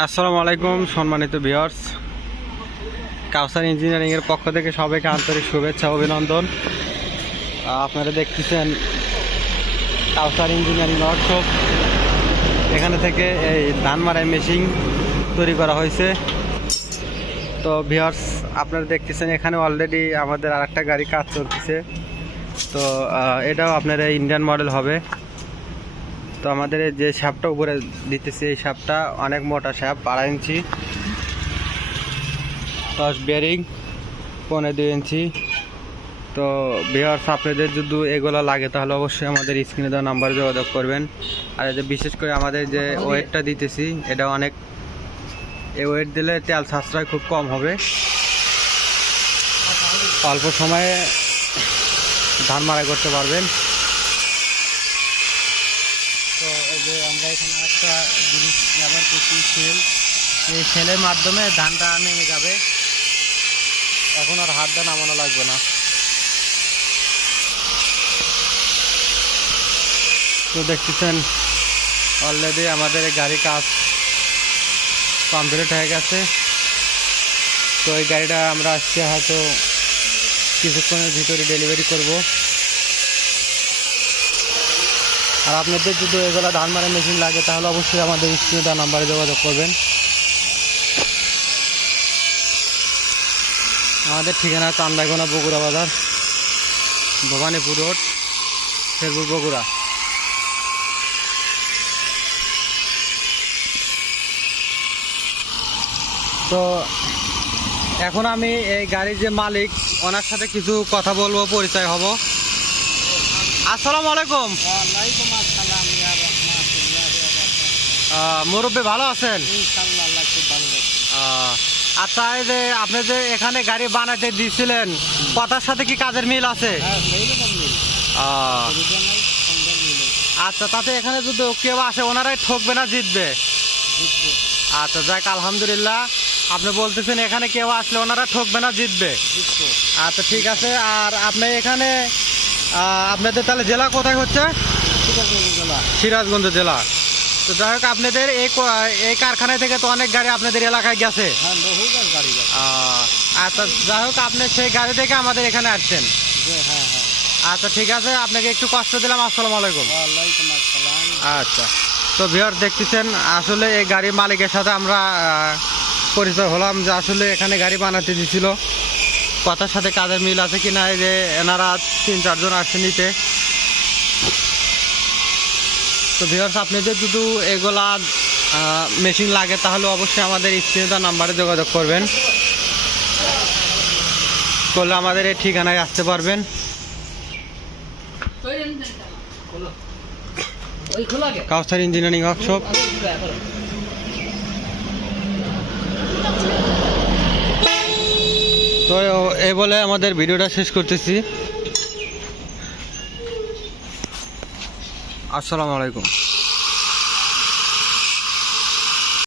আসসালামু আলাইকুম সম্মানিত ভিউয়ার্স, কাউসার ইঞ্জিনিয়ারিং এর পক্ষ থেকে সবাইকে আন্তরিক শুভেচ্ছা অভিনন্দন। আপনারা দেখতেছেন কাউসার ইঞ্জিনিয়ারিং ওয়ার্কশপ। এখানে থেকে এই ধান মারাই মেশিন তৈরি করা হয়েছে। তো ভিউয়ার্স, আপনারা দেখতেছেন এখানে অলরেডি আমাদের আরেকটা গাড়ি কাজ চলতেছে। তো এটাও আপনার ইন্ডিয়ান মডেল হবে। তো আমাদের যে শ্যাপটা উপরে দিতেছি, এই শ্যাপটা অনেক মোটা শ্যাপ, 2.5 ইঞ্চি, 10 বেয়ারিং 1.5-2 ইঞ্চি। তো ভিউয়ার্স, আপনাদের যদি এগুলো লাগে তাহলে অবশ্যই আমাদের স্ক্রিনে দেওয়া নাম্বারে যোগাযোগ করবেন। আর এই যে বিশেষ করে আমাদের যে ওয়েটটা দিতেছি, এটা অনেক, এই ওয়েট দিলে তেল সাশ্রয় খুব কম হবে, অল্প সময়ে ধান মারাই করতে পারবেন। তো এই যে আমরা এখানে একটা জিনিস ব্যবহার করছি, সেল। এই সেলের মাধ্যমে ধানটা নেমে যাবে, এখন আর হাত দা নামানো লাগবে না। তো দেখতেছেন অলরেডি আমাদের এই গাড়ি কাজ কমপ্লিট হয়ে গেছে। তো এই গাড়িটা আমরা আজকে হয়তো কিছুক্ষণের ভিতরে ডেলিভারি করব। আর আপনাদের যদি এগুলো ধান মারা মেশিন লাগে তাহলে অবশ্যই আমাদের স্ক্রিনে দেওয়া নাম্বারে যোগাযোগ করবেন। আমাদের ঠিকানা চান্দাইকোনা, বগুড়া বাজার, ভবানীপুর রোড, শেরপুর, বগুড়া। তো এখন আমি এই গাড়ির যে মালিক, ওনার সাথে কিছু কথা বলবো, পরিচয় হব। আসসালামু আলাইকুম। মুরব্বী ভালো আছেন? আচ্ছা, এই যে আপনি যে এখানে গাড়ি বানাতে দিয়েছিলেন, কথার সাথে কি কাজের মিল আছে? আচ্ছা, তাতে এখানে যদি কেউ আসে ওনারাই ঠকবে না জিতবে? আচ্ছা, যাক, আলহামদুলিল্লাহ। আপনি বলতেছেন এখানে কেউ আসলে ওনারা ঠকবে না, জিতবে। আচ্ছা, ঠিক আছে। আর আপনি এখানে আপনাদের তাহলে জেলা কোথায় হচ্ছে? সিরাজগঞ্জ জেলা। তো যাই হোক, আপনাদের এই কারখানা থেকে তো অনেক গাড়ি আপনাদের এলাকায় গেছে। আচ্ছা, যাই হোক, আপনি সেই গাড়ি থেকে আমাদের এখানে আসছেন। আচ্ছা, ঠিক আছে, আপনাকে একটু কষ্ট দিলাম। আসসালামু আলাইকুম। আচ্ছা, তো ভিউয়ার দেখতেছেন আসলে এই গাড়ির মালিকের সাথে আমরা পরিচয় হলাম, যে আসলে এখানে গাড়ি বানাতে দিয়েছিল, কথার সাথে কাজের মিল আছে কিনা। এই যে এনারা 3-4 জন আসছে নিতে। তো ভিউয়ার্স, আপনাদের যদি এগুলা মেশিন লাগে তাহলে অবশ্যই আমাদের স্ক্রিনে দেওয়া নাম্বারে যোগাযোগ করবেন, করলে আমাদের এই ঠিকানায় আসতে পারবেন। কাউসার ইঞ্জিনিয়ারিং ওয়ার্কশপ। তো এই বলে আমাদের ভিডিওটা শেষ করতেছি। আসসালামু আলাইকুম।